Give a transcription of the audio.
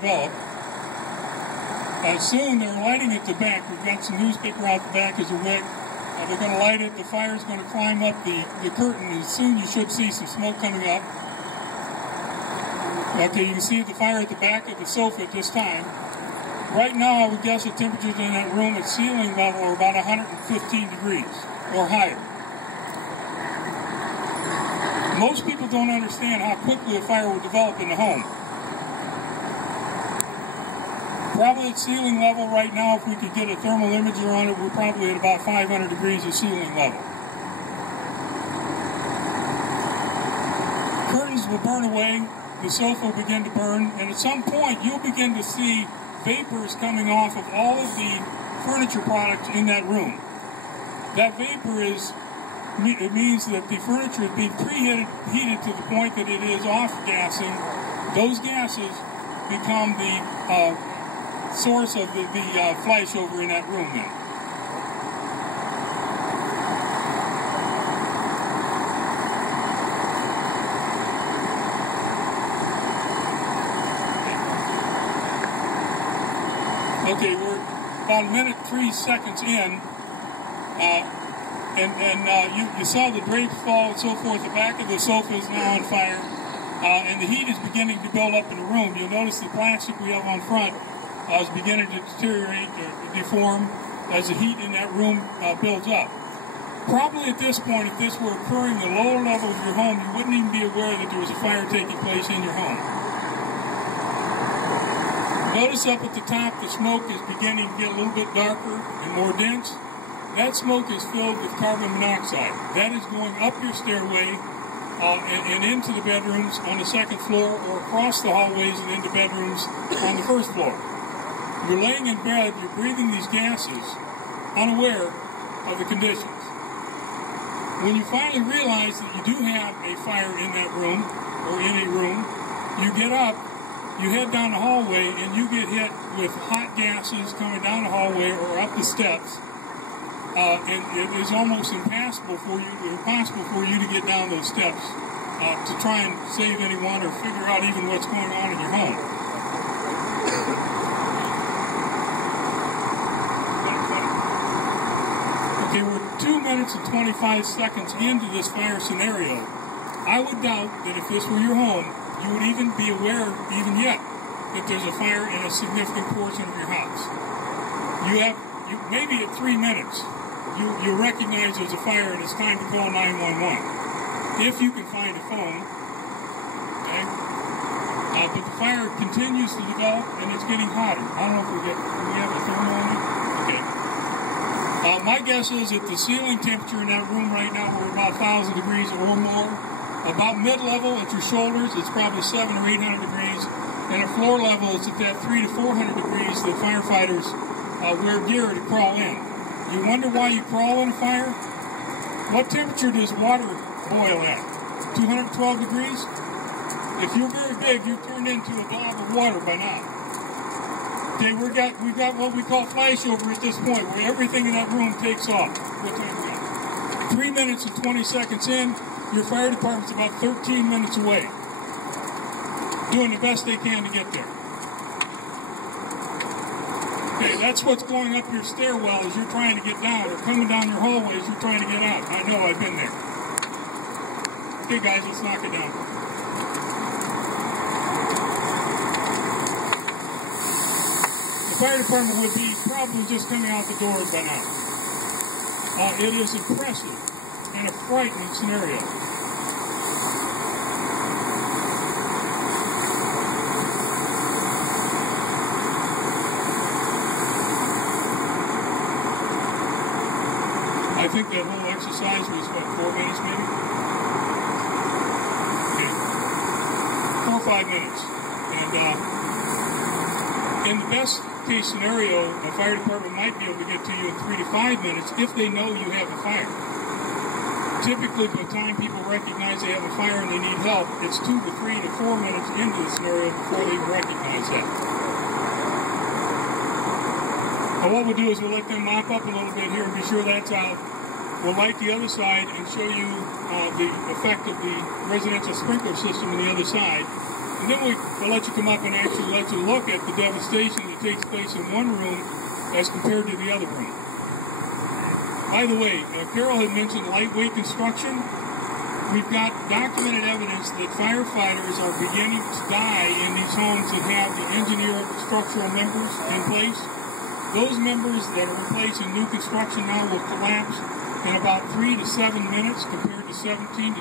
develop. Soon they're lighting at the back. We've got some newspaper out the back as a wick. They're going to light it. The fire's going to climb up the curtain, and soon you should see some smoke coming up. Okay, you can see the fire at the back of the sofa at this time. Right now, I would guess the temperatures in that room at ceiling level are about 115 degrees or higher. Most people don't understand how quickly a fire will develop in the home. Probably at ceiling level right now, if we could get a thermal imager on it, we're probably at about 500 degrees of ceiling level. Curtains will burn away, the sofa will begin to burn, and at some point you'll begin to see vapors coming off of all of the furniture products in that room. That vapor it means that the furniture is being preheated to the point that it is off-gassing. Those gases become the source of the flash over in that room then. Okay, we're about a minute 3 seconds in, you saw the drapes fall and so forth. The back of the sofa is now on fire, and the heat is beginning to build up in the room. You'll notice the plastic we have on front is beginning to deteriorate or deform as the heat in that room builds up. Probably at this point, if this were occurring at the lower level of your home, you wouldn't even be aware that there was a fire taking place in your home. Notice up at the top, the smoke is beginning to get a little bit darker and more dense. That smoke is filled with carbon monoxide. That is going up your stairway and into the bedrooms on the second floor, or across the hallways and into bedrooms on the first floor. You're laying in bed, you're breathing these gases, unaware of the conditions. When you finally realize that you do have a fire in that room, or in a room, you get up, you head down the hallway, and you get hit with hot gases coming down the hallway or up the steps. And it is almost impossible for you to get down those steps to try and save anyone or figure out even what's going on in your home. Okay, we're 2 minutes and 25 seconds into this fire scenario. I would doubt that if this were your home, you would even be aware, even yet, that there's a fire in a significant portion of your house. Maybe at 3 minutes, you recognize there's a fire and it's time to call 911. If you can find a phone, okay? But the fire continues to develop and it's getting hotter. I don't know if do we have a thermal on it? Okay. My guess is that the ceiling temperature in that room right now, we're about 1,000 degrees or more. About mid-level at your shoulders, it's probably 700 or 800 degrees. And at floor level, it's at that 300 to 400 degrees that firefighters wear gear to crawl in. You wonder why you crawl in a fire? What temperature does water boil at? 212 degrees? If you're very big, you've turned into a blob of water by now. Okay, we've got what we call flashover at this point, where everything in that room takes off. What time we got? 3 minutes and 20 seconds in, your fire department's about 13 minutes away, doing the best they can to get there. Okay, that's what's going up your stairwell as you're trying to get down, or coming down your hallway as you're trying to get out. I know, I've been there. Okay, guys, let's knock it down. The fire department would be probably just coming out the doors by now. It is impressive and a frightening scenario. I think that whole exercise was, what, 4 minutes maybe? Okay. 4 or 5 minutes. And in the best case scenario, a fire department might be able to get to you in 3 to 5 minutes if they know you have a fire. Typically, by the time people recognize they have a fire and they need help, it's 2 to 3 to 4 minutes into the scenario before they recognize that. Well, what we'll do is we'll let them mop up a little bit here and be sure that's out. We'll light the other side and show you the effect of the residential sprinkler system on the other side. And then we'll let you come up and actually let you look at the devastation that takes place in one room as compared to the other room. By the way, Carol had mentioned lightweight construction. We've got documented evidence that firefighters are beginning to die in these homes that have the engineered structural members in place. Those members that are in place in new construction now will collapse in about 3 to 7 minutes compared to 17 to